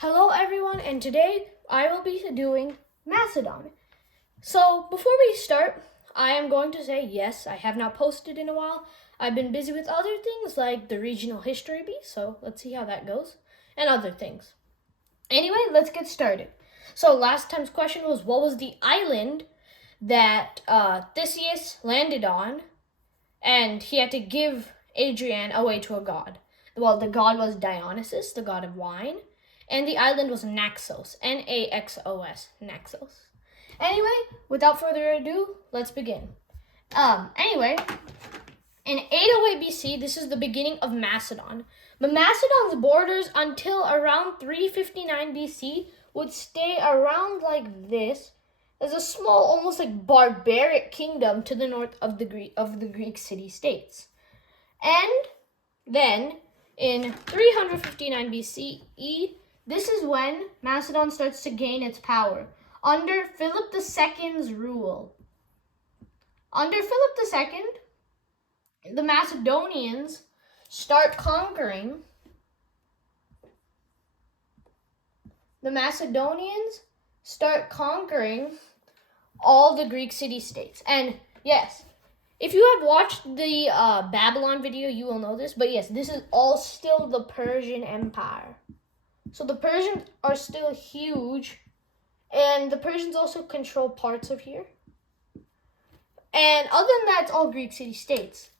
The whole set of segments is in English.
Hello everyone, and today I will be doing Macedon. So before we start, I am going to say yes, I have not posted in a while. I've been busy with other things like the regional history bee, so let's see how that goes, and other things. Anyway, let's get started. So last time's question was, what was the island that Theseus landed on, and he had to give Adrian away to a god? Well, the god was Dionysus, the god of wine. And the island was Naxos, Naxos, Naxos. Anyway, without further ado, let's begin. Anyway, in 808 BC, this is the beginning of Macedon. But Macedon's borders until around 359 BC would stay around like this, as a small, almost like barbaric kingdom to the north of the Greek city-states. And then, in 359 BCE, this is when Macedon starts to gain its power, under Philip II's rule. Under Philip II, the Macedonians start conquering. All the Greek city-states. And yes, if you have watched the Babylon video, you will know this. But yes, this is all still the Persian Empire. So the Persians are still huge, and the Persians also control parts of here. And other than that, it's all Greek city-states.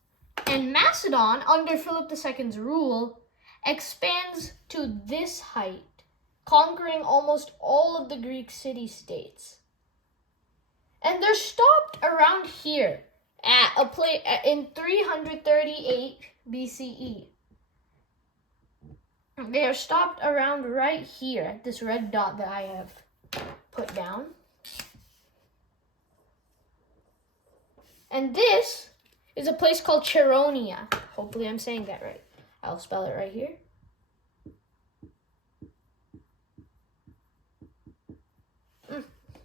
And Macedon, under Philip II's rule, expands to this height, conquering almost all of the Greek city-states. And they're stopped around here at a place in 338 BCE. They are stopped around right here at this red dot that I have put down. And this is a place called Cheronia. Hopefully I'm saying that right. I'll spell it right here.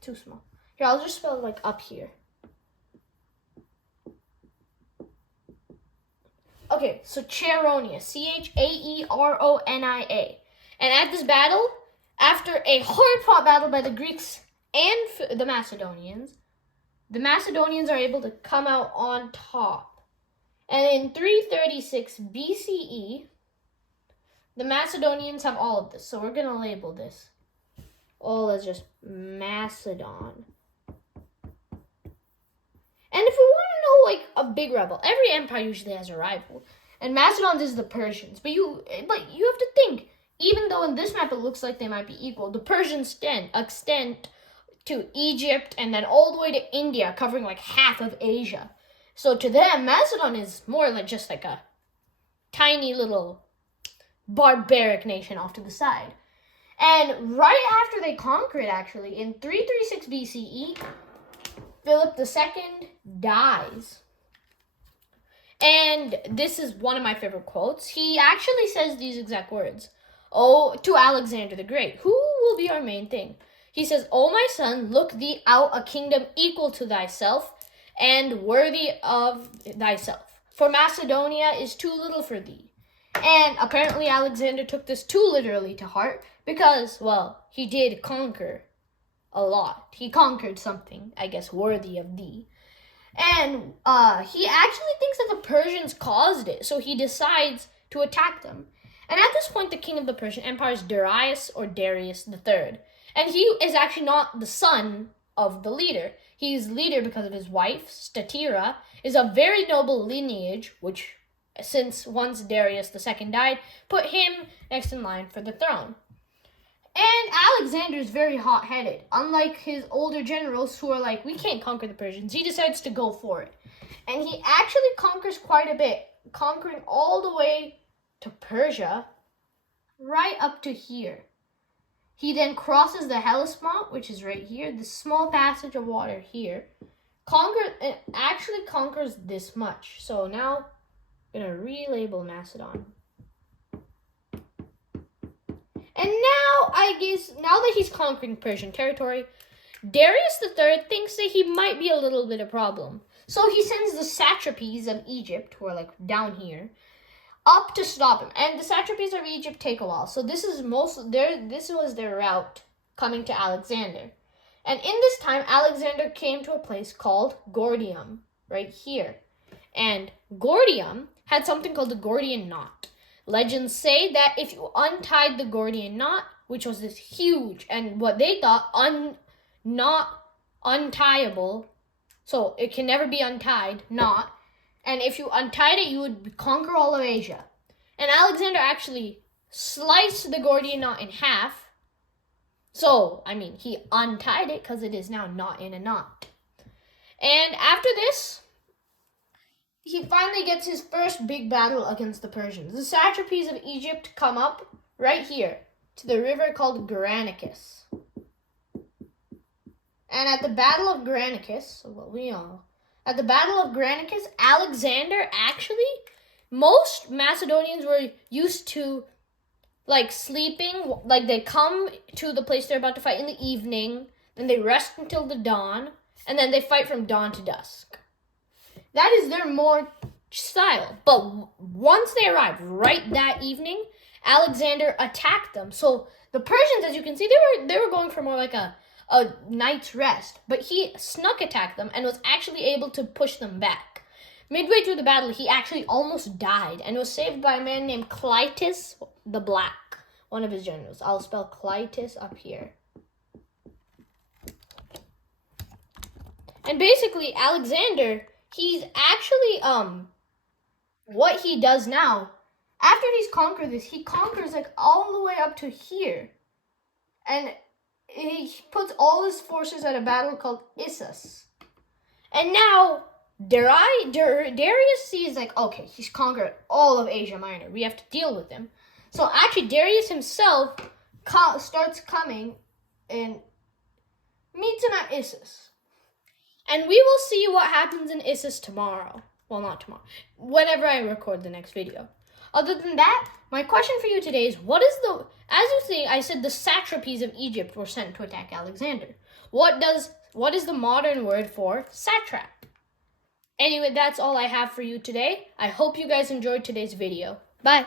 Too small. Here, I'll just spell it like up here. Okay, so Cheronia, Chaeronia. And at this battle, after a hard-fought battle by the Greeks and the Macedonians are able to come out on top. And in 336 BCE, the Macedonians have all of this. So we're going to label this all as just Macedon. And if we want to know, like, a big rival, every empire usually has a rival. And Macedon is the Persians. But you have to think, even though in this map it looks like they might be equal, the Persians extend to Egypt and then all the way to India, covering like half of Asia. So to them, Macedon is more like just like a tiny little barbaric nation off to the side. And right after they conquer it, actually, in 336 BCE, Philip II dies. And this is one of my favorite quotes. He actually says these exact words. Oh, to Alexander the Great, who will be our main thing. He says, "O my son, look thee out a kingdom equal to thyself and worthy of thyself. For Macedonia is too little for thee." And apparently Alexander took this too literally to heart because, well, he did conquer a lot. He conquered something, I guess, worthy of thee. And he actually thinks that the Persians caused it, so he decides to attack them. And at this point, the king of the Persian Empire is Darius III. And he is actually not the son of the leader. He's leader because of his wife, Statira, is a very noble lineage, which, since once Darius II died, put him next in line for the throne. And Alexander is very hot-headed. Unlike his older generals who are like, we can't conquer the Persians, he decides to go for it. And he actually conquers quite a bit, conquering all the way to Persia, right up to here. He then crosses the Hellespont, which is right here, this small passage of water here. Actually conquers this much. So now, I'm going to relabel Macedon. And now, I guess, now that he's conquering Persian territory, Darius III thinks that he might be a little bit of a problem. So he sends the satrapies of Egypt, who are like down here, up to stop him. And the satrapies of Egypt take a while. So this was their route coming to Alexander. And in this time, Alexander came to a place called Gordium, right here. And Gordium had something called the Gordian knot. Legends say that if you untied the Gordian knot, which was this huge and what they thought not untieable, so it can never be untied, knot, and if you untied it, you would conquer all of Asia. And Alexander actually sliced the Gordian knot in half. So, I mean, he untied it because it is now not in a knot. And after this, he finally gets his first big battle against the Persians. The satrapies of Egypt come up right here to the river called Granicus. And at the Battle of Granicus, at the Battle of Granicus, Alexander most Macedonians were used to sleeping, they come to the place they're about to fight in the evening, then they rest until the dawn, and then they fight from dawn to dusk. That is their more style. But once they arrived right that evening, Alexander attacked them. So the Persians, as you can see, they were going for more like a night's rest. But he snuck attacked them and was actually able to push them back. Midway through the battle, he actually almost died and was saved by a man named Clytus the Black, one of his generals. I'll spell Clytus up here. And basically, Alexander, he's actually, what he does now, after he's conquered this, he conquers all the way up to here. And he puts all his forces at a battle called Issus. And now, Darius sees okay, he's conquered all of Asia Minor. We have to deal with him. So actually, Darius himself starts coming and meets him at Issus. And we will see what happens in Issus tomorrow. Well, not tomorrow. Whenever I record the next video. Other than that, my question for you today is, as you see, I said the satrapies of Egypt were sent to attack Alexander. What is the modern word for satrap? Anyway, that's all I have for you today. I hope you guys enjoyed today's video. Bye.